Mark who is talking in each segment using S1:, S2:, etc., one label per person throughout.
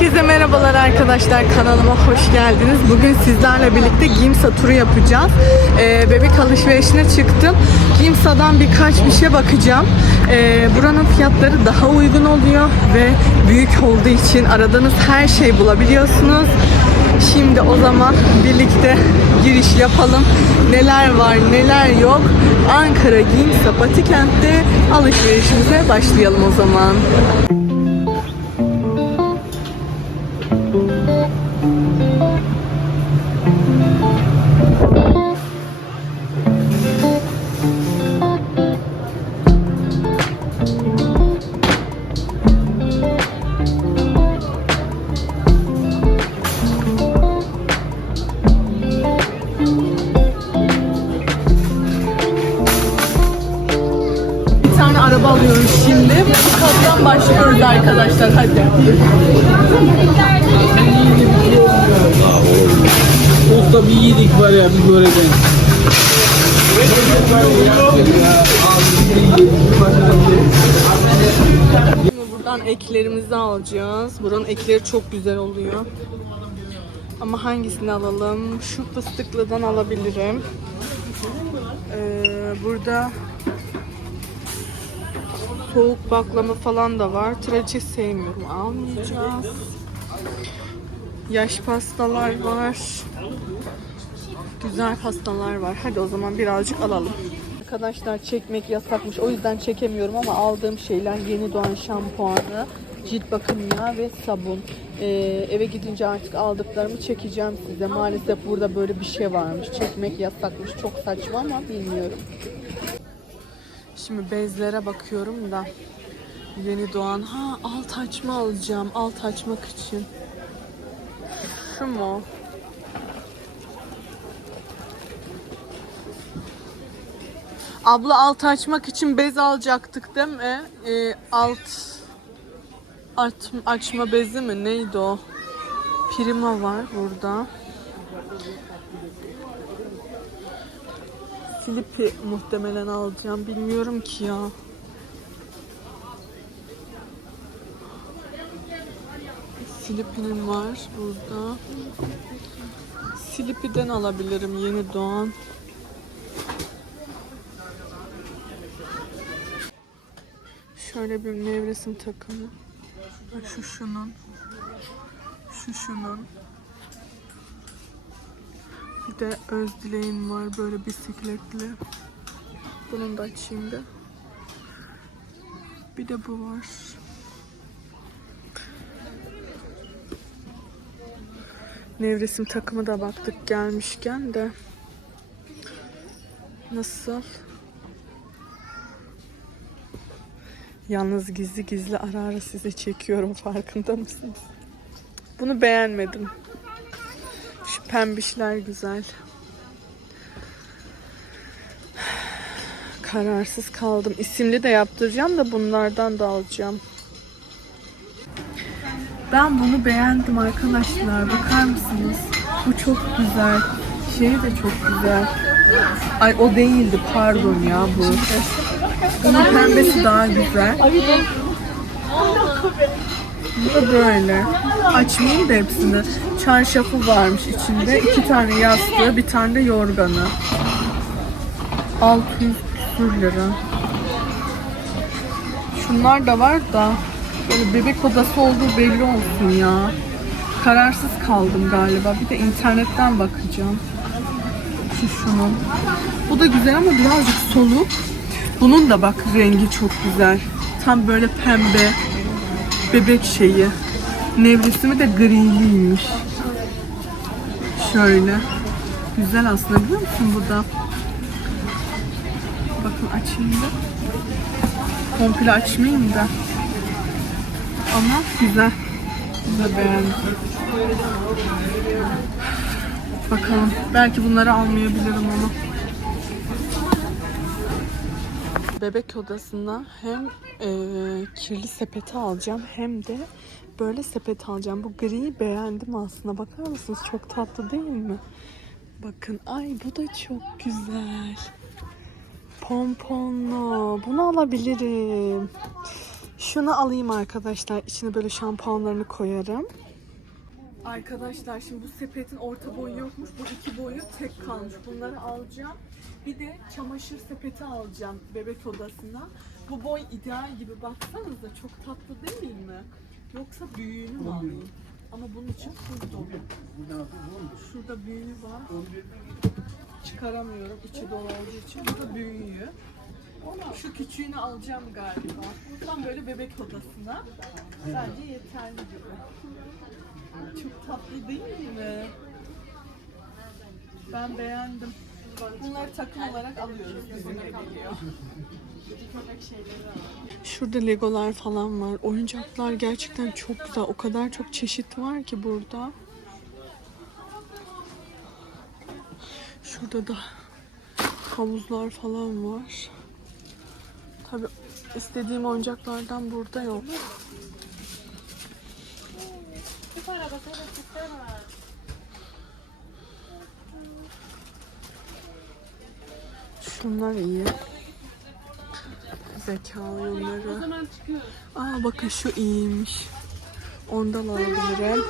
S1: Herkese merhabalar arkadaşlar kanalıma hoş geldiniz. Bugün sizlerle birlikte Gimsa turu yapacağız. Ee, bebek alışverişine çıktım. Gimsa'dan birkaç bir şey bakacağım. Ee, buranın fiyatları daha uygun oluyor ve büyük olduğu için aradığınız her şeyi bulabiliyorsunuz. Şimdi o zaman birlikte giriş yapalım. Neler var neler yok. Ankara Gimsa Patikent'te alışverişimize başlayalım o zaman. Alıyoruz şimdi. Bu kattan başlıyoruz arkadaşlar. Hadi.
S2: Usta bir iyilik var ya bir.
S1: Şimdi buradan eklerimizi alacağız. Buranın ekleri çok güzel oluyor. Ama hangisini alalım? Şu fıstıklıdan alabilirim. Ee, burada soğuk baklama falan da var. Traçe sevmiyorum. Almayacağız. Yaş pastalar var. Güzel pastalar var. Hadi o zaman birazcık alalım. Arkadaşlar çekmek yasakmış. O yüzden çekemiyorum ama aldığım şeyler yeni doğan şampuanı, cilt bakım yağı ve sabun. Ee, eve gidince artık aldıklarımı çekeceğim size. Maalesef burada böyle bir şey varmış. Çekmek yasakmış. Çok saçma ama bilmiyorum. Şimdi bezlere bakıyorum da. Yeni doğan. Ha alt açma alacağım. Alt açmak için. Şu mu? Abla alt açmak için bez alacaktık değil mi? Ee, alt aç, açma bezi mi? Neydi o? Prima var burada. Filipi muhtemelen alacağım. Bilmiyorum ki ya. Filipinin var burada. Silipi'den alabilirim yeni doğan. Şöyle bir nevresim takımı. Şu şunun. Şu şunun. Bir de öz dileğin var böyle bisikletli. Bunun da açayım da. Bir de bu var. Nevresim takımı da baktık gelmişken de. Nasıl? Yalnız gizli gizli ara ara size çekiyorum farkında mısınız? Bunu beğenmedim. Pembişler güzel. Kararsız kaldım. İsimli de yaptıracağım da bunlardan da alacağım. Ben bunu beğendim arkadaşlar. Bakar mısınız? Bu çok güzel. Şey de çok güzel. Ay o değildi pardon ya bu. Bunun pembesi daha güzel. Bu da böyle. Açmayayım da hepsini. Çarşafı varmış içinde. İki tane yastığı, bir tane de yorganı. 600 küsür lira. Şunlar da var da böyle bebek odası olduğu belli olsun ya. Kararsız kaldım galiba. Bir de internetten bakacağım. Şu şunun. Bu da güzel ama birazcık soluk. Bunun da bak rengi çok güzel. Tam böyle pembe bebek şeyi. Nevresimi de griliymiş. Şöyle. Güzel aslında biliyor musun bu da? Bakın açayım da. Komple açmayayım da. Ama güzel. Güzel beğendim. Bakalım. Belki bunları almayabilirim ama. Bebek odasına hem eee, kirli sepeti alacağım hem de böyle sepet alacağım. Bu griyi beğendim aslında. Bakar mısınız? Çok tatlı değil mi? Bakın ay bu da çok güzel. Pomponlu. Bunu alabilirim. Şunu alayım arkadaşlar. İçine böyle şampuanlarını koyarım. Arkadaşlar şimdi bu sepetin orta boyu yokmuş. Bu iki boyu tek kalmış. Bunları alacağım. Bir de çamaşır sepeti alacağım bebek odasına. Bu boy ideal gibi baksanıza çok tatlı değil mi? Yoksa büyüğünü mü alayım? Ama bunun için full dolu. Şurada büyüğü var. Çıkaramıyorum içi dolu olduğu için. Bu da büyüğü. Şu küçüğünü alacağım galiba. Tam böyle bebek odasına. Bence yeterli gibi. Çok tatlı değil mi? Ben beğendim. Bunları takım olarak alıyoruz. Bizimle geliyor. Şurada legolar falan var. Oyuncaklar gerçekten çok güzel. O kadar çok çeşit var ki burada. Şurada da havuzlar falan var. Tabi istediğim oyuncaklardan burada yok. Şunlar iyi. Zeka oyunları. Aa bakın şu iyiymiş. Ondan alabilirim.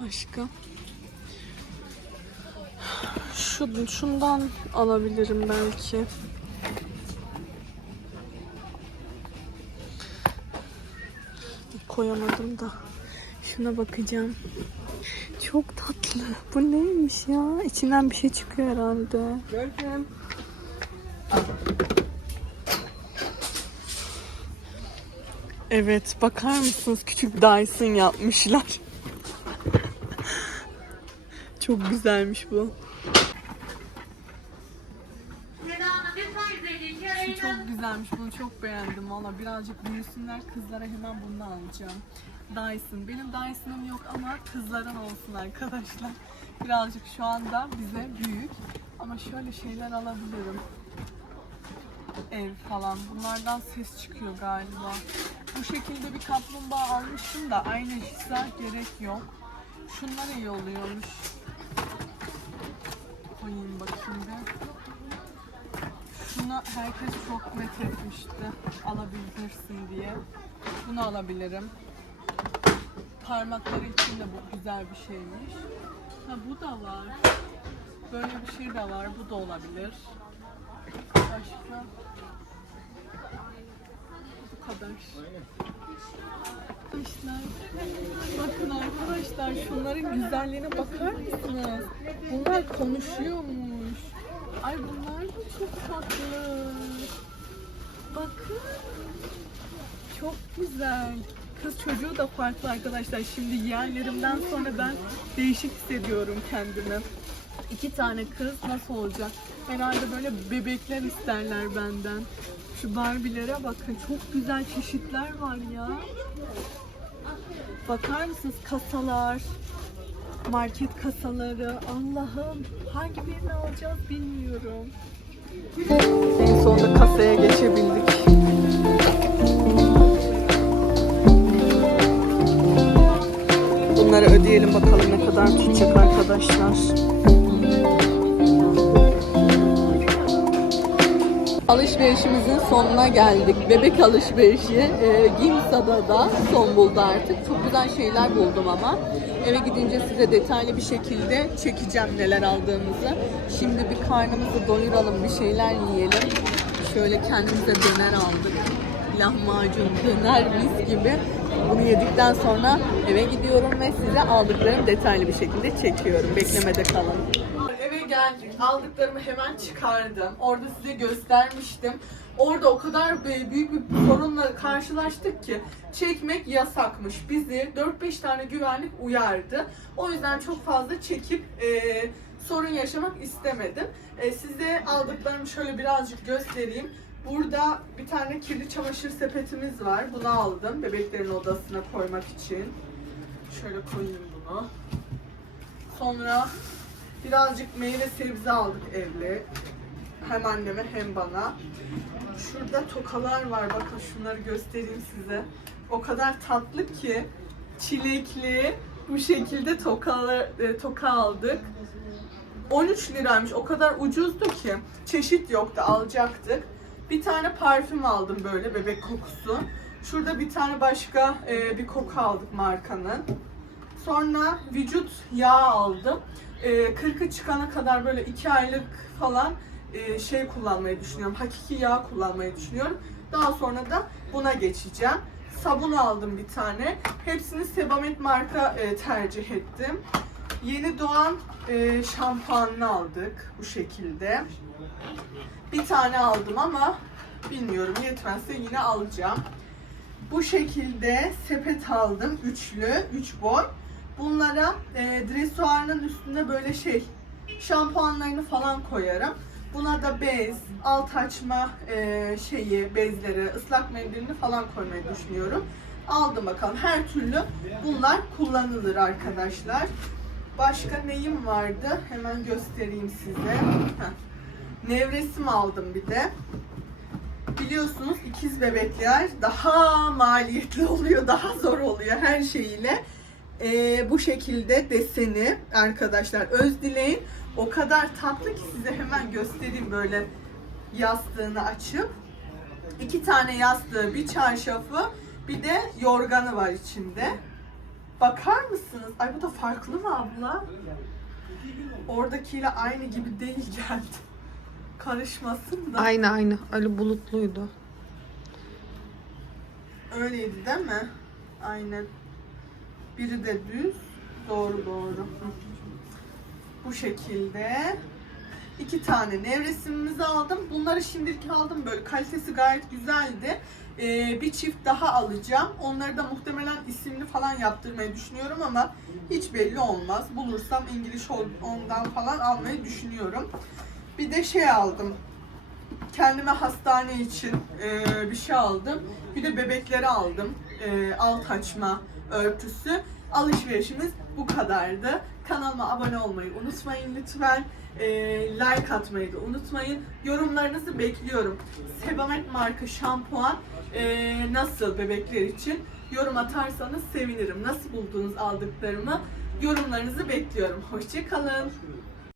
S1: Başka. Şu, şundan alabilirim belki. Koyamadım da. Şuna bakacağım. Çok tatlı. Bu neymiş ya? İçinden bir şey çıkıyor herhalde.
S2: Görkem.
S1: Evet, bakar mısınız? Küçük Dyson yapmışlar. Çok güzelmiş bu. Güzelmiş. Bunu çok beğendim valla. Birazcık büyüsünler. Kızlara hemen bunu alacağım. Dyson. Benim Dyson'ım yok ama kızların olsun arkadaşlar. Birazcık şu anda bize büyük. Ama şöyle şeyler alabilirim. Ev falan. Bunlardan ses çıkıyor galiba. Bu şekilde bir kaplumbağa almıştım da aynı hisse gerek yok. Şunlar iyi oluyormuş. Herkes çok met etmişti. Alabilirsin diye. Bunu alabilirim. Parmakları için de bu güzel bir şeymiş. Ha bu da var. Böyle bir şey de var. Bu da olabilir. Başka? Bu kadar. Arkadaşlar, bakın arkadaşlar şunların güzelliğine bakar mısınız? Bunlar konuşuyormuş. Ay bunlar da çok tatlı. Bakın. Çok güzel. Kız çocuğu da farklı arkadaşlar. Şimdi yeğenlerimden sonra ben değişik hissediyorum kendimi. İki tane kız nasıl olacak? Herhalde böyle bebekler isterler benden. Şu Barbie'lere bakın. Çok güzel çeşitler var ya. Bakar mısınız kasalar? Market kasaları. Allah'ım hangi birini alacağız bilmiyorum. En sonunda kasaya geçebildik. Bunları ödeyelim bakalım ne kadar tutacak arkadaşlar. Alışverişimizin sonuna geldik. Bebek alışverişi e, Gimsa'da da son buldu artık. Çok güzel şeyler buldum ama. Eve gidince size detaylı bir şekilde çekeceğim neler aldığımızı. Şimdi bir karnımızı doyuralım, bir şeyler yiyelim. Şöyle kendimize döner aldık. Lahmacun, döner mis gibi. Bunu yedikten sonra eve gidiyorum ve size aldıklarımı detaylı bir şekilde çekiyorum. Beklemede kalın. Eve geldik. Aldıklarımı hemen çıkardım. Orada size göstermiştim. Orada o kadar büyük bir sorunla karşılaştık ki çekmek yasakmış. Bizi 4-5 tane güvenlik uyardı. O yüzden çok fazla çekip e, sorun yaşamak istemedim. E, size aldıklarımı şöyle birazcık göstereyim. Burada bir tane kirli çamaşır sepetimiz var. Bunu aldım bebeklerin odasına koymak için. Şöyle koyayım bunu. Sonra birazcık meyve sebze aldık evle. Hem anneme hem bana. Şurada tokalar var. Bakın şunları göstereyim size. O kadar tatlı ki çilekli bu şekilde tokalar e, toka aldık. 13 liraymış. O kadar ucuzdu ki. Çeşit yoktu. Alacaktık. Bir tane parfüm aldım böyle bebek kokusu. Şurada bir tane başka e, bir koku aldık markanın. Sonra vücut yağı aldım. Ee, 40'ı çıkana kadar böyle 2 aylık falan e, şey kullanmayı düşünüyorum. Hakiki yağ kullanmayı düşünüyorum. Daha sonra da buna geçeceğim. Sabun aldım bir tane. Hepsini Sebamed marka e, tercih ettim. Yeni doğan e, şampuanını aldık bu şekilde. Bir tane aldım ama bilmiyorum yetmezse yine alacağım. Bu şekilde sepet aldım. Üçlü, üç boy. Bunlara e, dresuarının üstüne böyle şey şampuanlarını falan koyarım. Buna da bez, alt açma e, şeyi, bezleri, ıslak mendilini falan koymayı düşünüyorum. Aldım bakalım. Her türlü bunlar kullanılır arkadaşlar. Başka neyim vardı? Hemen göstereyim size. Nevresim aldım bir de. Biliyorsunuz ikiz bebekler daha maliyetli oluyor, daha zor oluyor her şeyiyle. Ee, bu şekilde deseni arkadaşlar öz dileğin o kadar tatlı ki size hemen göstereyim böyle yastığını açıp. iki tane yastığı, bir çarşafı, bir de yorganı var içinde. Bakar mısınız? Ay bu da farklı mı abla? Oradakiyle aynı gibi değil geldi. Karışmasın da.
S3: Aynı aynı. Ali bulutluydu.
S1: Öyleydi değil mi? Aynen. Biri de düz. Doğru doğru. Hı. Bu şekilde. iki tane nevresimimizi aldım. Bunları şimdilik aldım böyle. Kalitesi gayet güzeldi. Ee, bir çift daha alacağım. Onları da muhtemelen isimli falan yaptırmayı düşünüyorum ama hiç belli olmaz. Bulursam İngiliz ondan falan almayı düşünüyorum. Bir de şey aldım kendime hastane için e, bir şey aldım. Bir de bebekleri aldım. E, alt açma örtüsü. Alışverişimiz bu kadardı. Kanalıma abone olmayı unutmayın lütfen. E, like atmayı da unutmayın. Yorumlarınızı bekliyorum. Sebamed marka şampuan e, nasıl bebekler için yorum atarsanız sevinirim. Nasıl buldunuz aldıklarımı? Yorumlarınızı bekliyorum. Hoşçakalın.